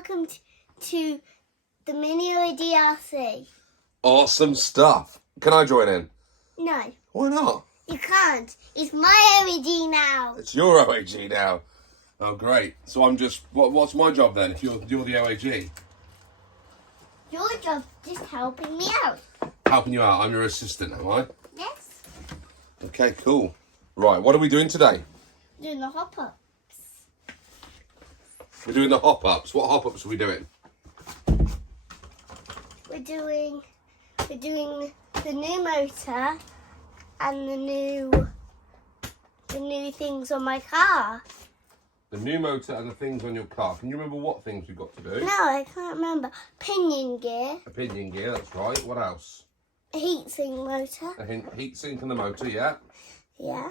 welcome to the mini DLC. Awesome stuff. Can I join in? No, Why not? you can't. It's my OEG now. It's your OAG now. Oh, great. So I'm just... What's my job then if you're the OAG? Your job is just helping me out. Helping you out. I'm your assistant, am I? Yes. Okay, cool. Right, what are we doing today? Doing the hop-ups. We're doing the hop-ups. What hop-ups are we doing? We're doing the new motor and the new things on my car. The new motor and the things on your car. Can you remember what things we've got to do? No, I can't remember. Pinion gear. A pinion gear, that's right. What else? A heatsink motor. A heat sink and the motor, yeah. Yeah.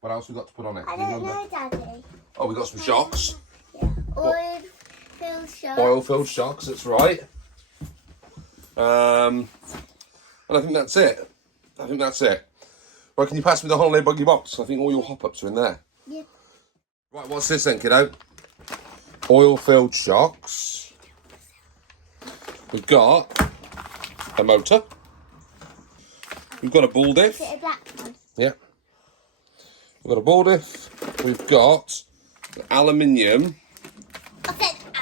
What else we got to put on it? I don't know, Daddy. Oh, we got some shocks. Yeah. Oil-filled shocks. Oil-filled shocks, that's right. And I think that's it. Right, can you pass me the holiday buggy box? I think all your hop-ups are in there. Yeah. Right, what's this then, kiddo? Oil-filled shocks. We've got a motor. We've got a ball diff. Is it a black one? Yeah. We've got a ball diff. We've got an aluminium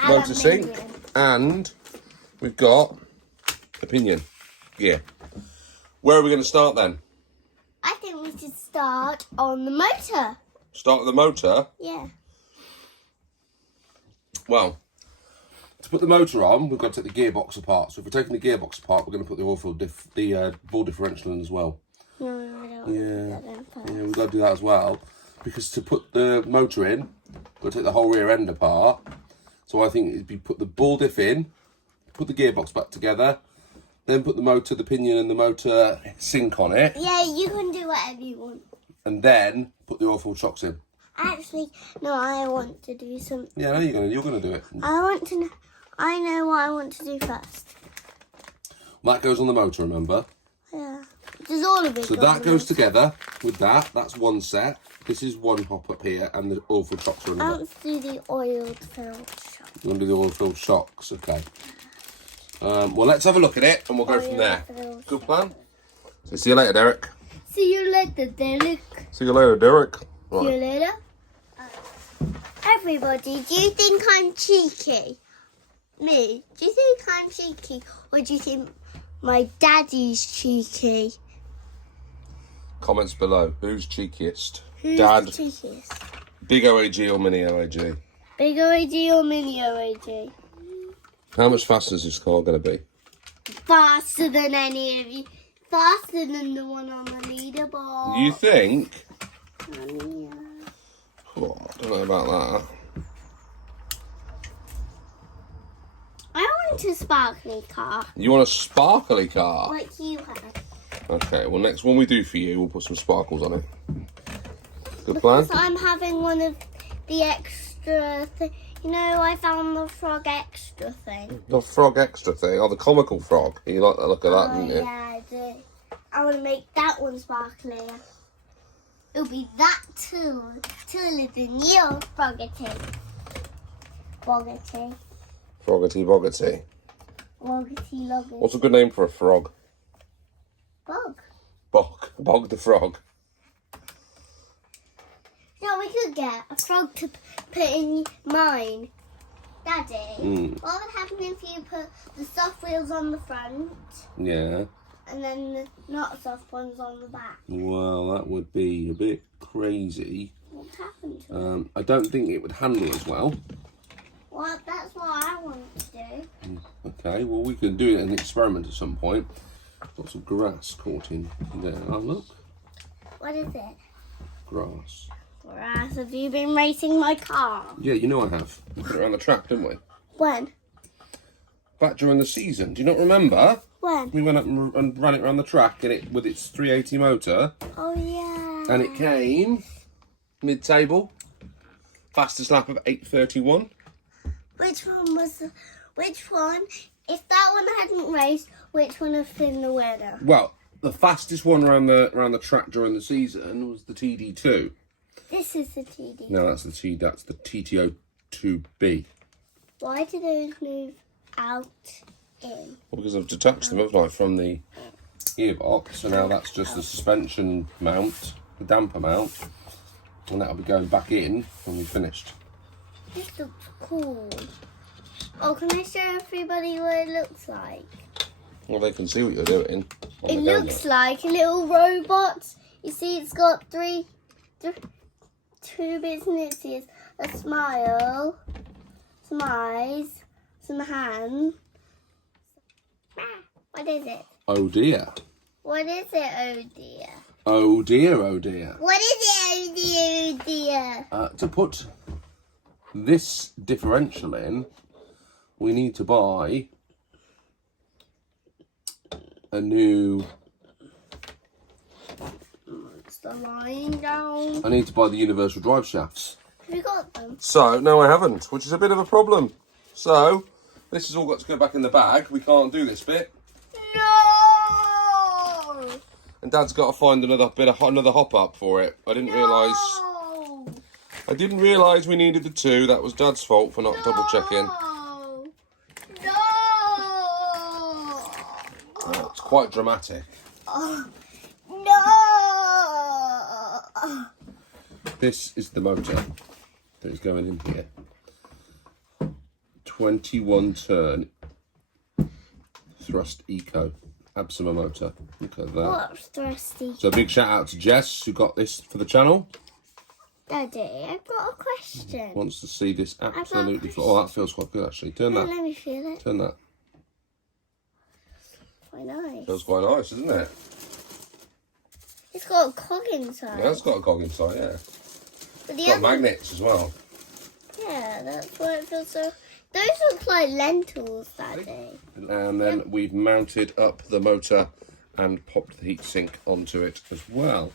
motor sink. And we've got a pinion gear. Where are we going to start then? I think we should start on the motor. Start with the motor? Yeah. Well, to put the motor on, we've got to take the gearbox apart. So if we're taking the gearbox apart, we're going to put the oil-filled ball differential in as well. No, I don't Yeah, want to put that in yeah, we've got to do that as well. Because to put the motor in, we've got to take the whole rear end apart. So I think it'd be put the ball diff in, put the gearbox back together, then put the motor, the pinion and the motor sink on it. Yeah, you can do whatever you want. And then put the oil-filled shocks in. Actually, no, I want to do something. Yeah, no, you're gonna do it. I know what I want to do first. That goes on the motor, remember? Yeah. Does all of it So go that on goes the together with that. That's one set. This is one hop up here, and the oil-filled shocks are in motor? there. Let's do the oil-filled shot. You want to do the oil-filled shocks? Okay. Well, let's have a look at it, and we'll go from there. Good plan? So see you later, Derek. See you later, Derek. See you later, Derek. See Right. you later. Everybody, do you think I'm cheeky? Me? Do you think I'm cheeky? Or do you think my daddy's cheeky? Comments below. Who's cheekiest? Who's Dad, the cheekiest? big OAG or mini OAG? Big OAG or mini OAG? How much faster is this car going to be? Faster than any of you. Faster than the one on the leaderboard. You think? Yeah. Oh, I don't know about that. I want a sparkly car, You want a sparkly car? like you have. Okay, well, next one we do for you, we'll put some sparkles on it. Good plan? Because I'm having one of the extra you know, I found the frog extra thing. The frog extra thing. Oh, the comical frog. You like the look of that, didn't you? Yeah, I do. I want to make that one sparkly. It'll be that too. Till the new Foggety. Boggety. Froggety boggety. Woggety loggety. What's a good name for a frog? Bog. Bog the frog. Yeah, we could get a frog to put in mine. Daddy, what would happen if you put the soft wheels on the front Yeah. and then the not soft ones on the back? Well, that would be a bit crazy. What would happen to it? I don't think it would handle as well. Well, that's what I want to do. Okay, well, we can do it in an experiment at some point. Got some grass caught in there. Oh, look. What is it? Grass. Grass, have you been racing my car? Yeah, you know I have. We put it around the track, didn't we? When? Back during the season. Do you not remember? When? We went up and ran it around the track with its 380 motor. Oh, yeah. And it came mid-table. Fastest lap of 8:31. Which one? If that one hadn't raced, which one would have been the winner? Well, the fastest one around the track during the season was the TD2. This is the TD. No, that's the TTO2B. Why do those move out in? Well, because I've detached them, haven't I, from the gearbox, so now that's just the suspension mount, the damper mount, and that'll be going back in when we've finished. This looks cool. Oh, can I show everybody what it looks like? Well, they can see what you're doing. It looks like a little robot. You see, it's got two bits in it. See, it's a smile, some eyes, some hands. What is it? Oh dear. What is it, oh dear? Oh dear, oh dear. What is it, oh dear, oh dear? To put this differential in, we need to buy a new... It's the line down. I need to buy the universal drive shafts. Have you got them? So, no I haven't, which is a bit of a problem. So, this has all got to go back in the bag. We can't do this bit. No! And Dad's got to find another hop up for it. I didn't realise we needed the two. That was Dad's fault for not double checking. No! It's quite dramatic. No! This is the motor that is going in here. 21 turn thrust eco Absima motor. Look at that. What's thrusty? So a big shout out to Jess who got this for the channel. Daddy, I've got a question. Wants to see this absolutely. Oh, that feels quite good actually. Turn that. Let me feel it. Turn that. Quite nice. Feels quite nice, isn't it? It's got a cog inside. Yeah, it's got a cog inside. Yeah. But It's got magnets as well. Yeah, that's why it feels so. Those look like lentils, Daddy. And then we've mounted up the motor and popped the heatsink onto it as well.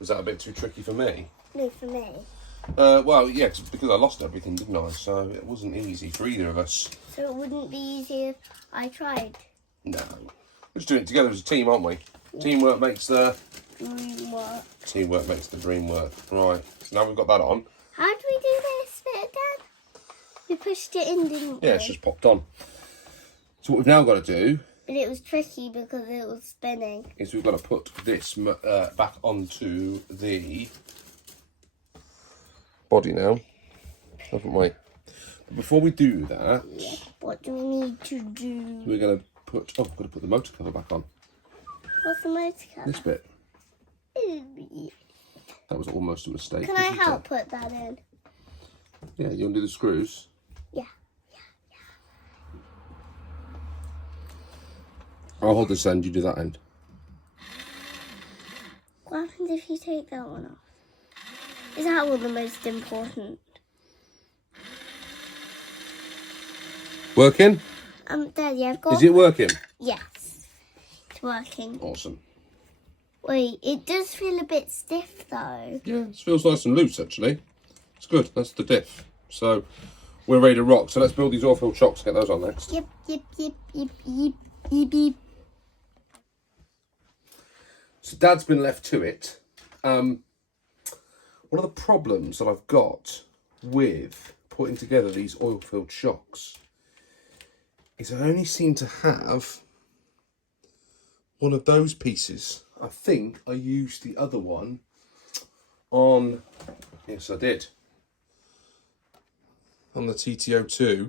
Was that a bit too tricky for me? No, for me. Well, yeah, because I lost everything, didn't I? So it wasn't easy for either of us. So it wouldn't be easy if I tried. No. We're just doing it together as a team, aren't we? Yeah. Teamwork makes the... Teamwork makes the dream work. Right, so now we've got that on. How do we do this bit again? We pushed it in, didn't we? Yeah, it's just popped on. So what we've now got to do... But it was tricky because it was spinning. Is we've got to put this back onto the body now, haven't we? But before we do that... Yeah, what do we need to do? We're going to put... Oh, we've got to put the motor cover back on. What's the motor cover? This bit. That was almost a mistake. Can I help put that in? Yeah, you undo the screws. Yeah. I'll hold this end, you do that end. What happens if you take that one off? Is that one the most important? Working? Daddy, I've got... Is it working? Yes. It's working. Awesome. Wait, it does feel a bit stiff though. Yeah, it feels nice and loose actually. It's good, that's the diff. So, we're ready to rock. So let's build these oil-filled shocks, get those on next. Yep. So Dad's been left to it. One of the problems that I've got with putting together these oil-filled shocks is I only seem to have one of those pieces. I think I used the other one on, yes I did, on the TTO2.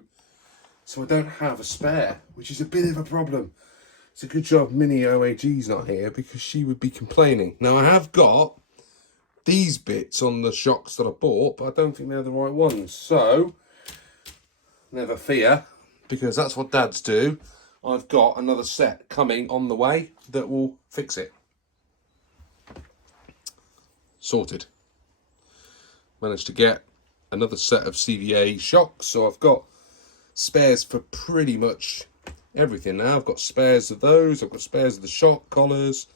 So I don't have a spare, which is a bit of a problem. It's a good job Mini OAG's not here because she would be complaining. Now I have got these bits on the shocks that I bought, but I don't think they're the right ones. So, never fear, because that's what Dads do. I've got another set coming on the way that will fix it. Sorted. Managed to get another set of CVA shocks, so I've got spares for pretty much everything now. I've got spares of those, I've got spares of the shock collars.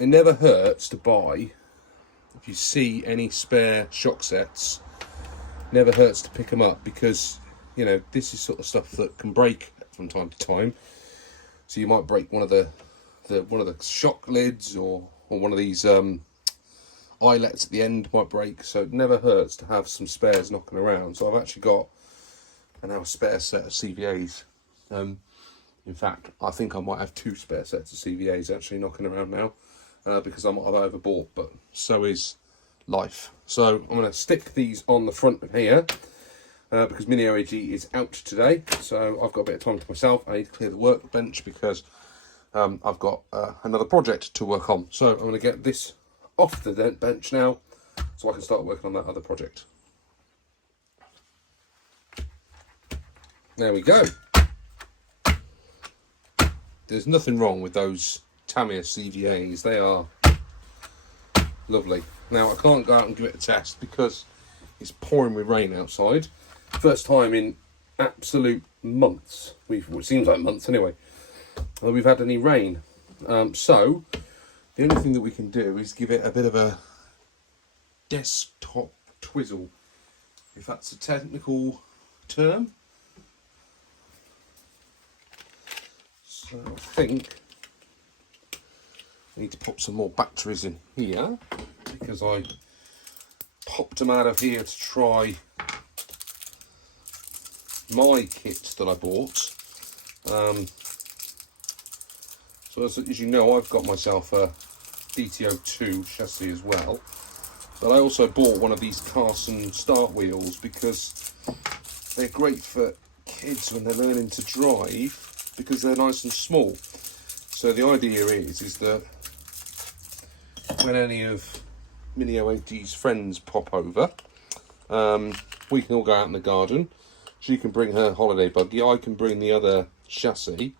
It never hurts to buy, if you see any spare shock sets, never hurts to pick them up, because you know this is sort of stuff that can break from time to time. So you might break one of the shock lids or one of these eyelets at the end might break, so it never hurts to have some spares knocking around. So I've actually got now a spare set of CVAs. In fact, I think I might have 2 spare sets of CVAs actually knocking around now, because I've overbought, but so is life. So I'm going to stick these on the front of here, because Mini OAG is out today, so I've got a bit of time to myself. I need to clear the workbench because I've got another project to work on. So I'm going to get this off the bench now, so I can start working on that other project. There we go. There's nothing wrong with those Tamiya CVAs. They are lovely. Now, I can't go out and give it a test because it's pouring with rain outside. First time in absolute months. Well, it seems like months anyway. We've had any rain. So, the only thing that we can do is give it a bit of a desktop twizzle, if that's a technical term. So I think I need to pop some more batteries in here, because I popped them out of here to try my kit that I bought. So as you know, I've got myself a DTO2 chassis as well, but I also bought one of these Carson start wheels because they're great for kids when they're learning to drive, because they're nice and small. So the idea is that when any of Mini OAG's friends pop over, we can all go out in the garden. She can bring her holiday buggy, I can bring the other chassis,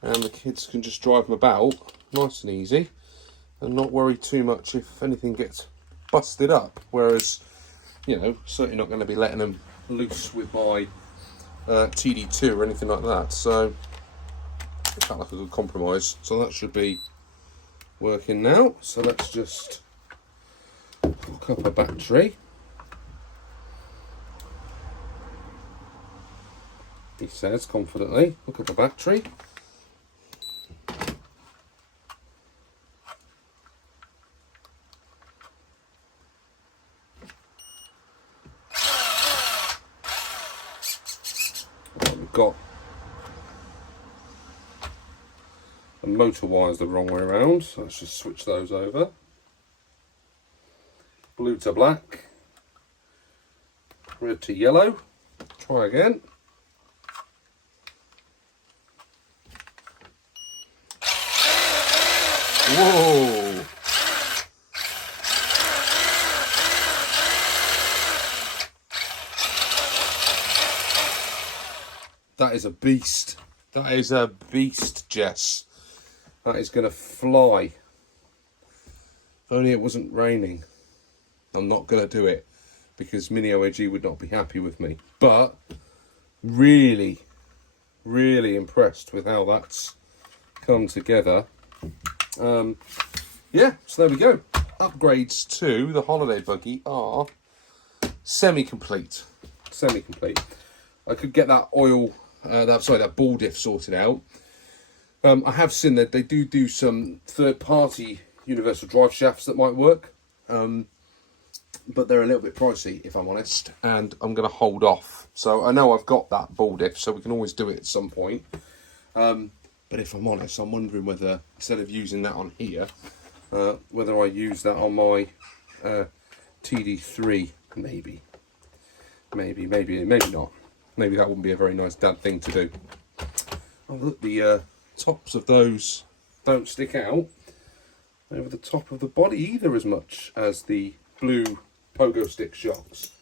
and the kids can just drive them about nice and easy and not worry too much if anything gets busted up. Whereas, you know, certainly not going to be letting them loose with my TD2 or anything like that. So it felt like a good compromise. So that should be working now. So let's just hook up a battery. He says confidently, hook up a battery. We've got the motor wires the wrong way around, so let's just switch those over. Blue to black, red to yellow. Try again. Whoa! That is a beast. That is a beast, Jess. That is going to fly. If only it wasn't raining. I'm not going to do it because Mini OAG would not be happy with me. But really, really impressed with how that's come together. Yeah, so there we go. Upgrades to the holiday buggy are semi-complete. Semi-complete. I could get that oil, that ball diff sorted out. I have seen that they do some third-party universal drive shafts that might work, but they're a little bit pricey, if I'm honest, and I'm going to hold off. So I know I've got that ball diff, so we can always do it at some point. But if I'm honest, I'm wondering whether, instead of using that on here, whether I use that on my TD3, maybe. Maybe not. Maybe that wouldn't be a very nice dad thing to do. Oh look, the tops of those don't stick out over the top of the body either as much as the blue pogo stick shocks.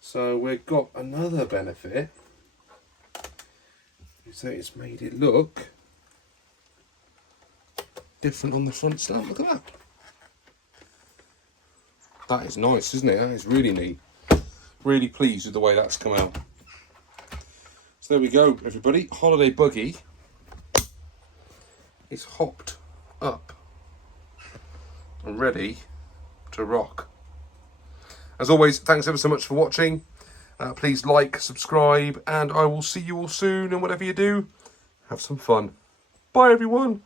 So we've got another benefit. So it's made it look different on the front stamp. Look at that. That is nice, isn't it? That is really neat. Really pleased with the way that's come out. So there we go, everybody. Holiday buggy is hopped up and ready to rock. As always, thanks ever so much for watching. Please like, subscribe, and I will see you all soon. And whatever you do, have some fun. Bye, everyone.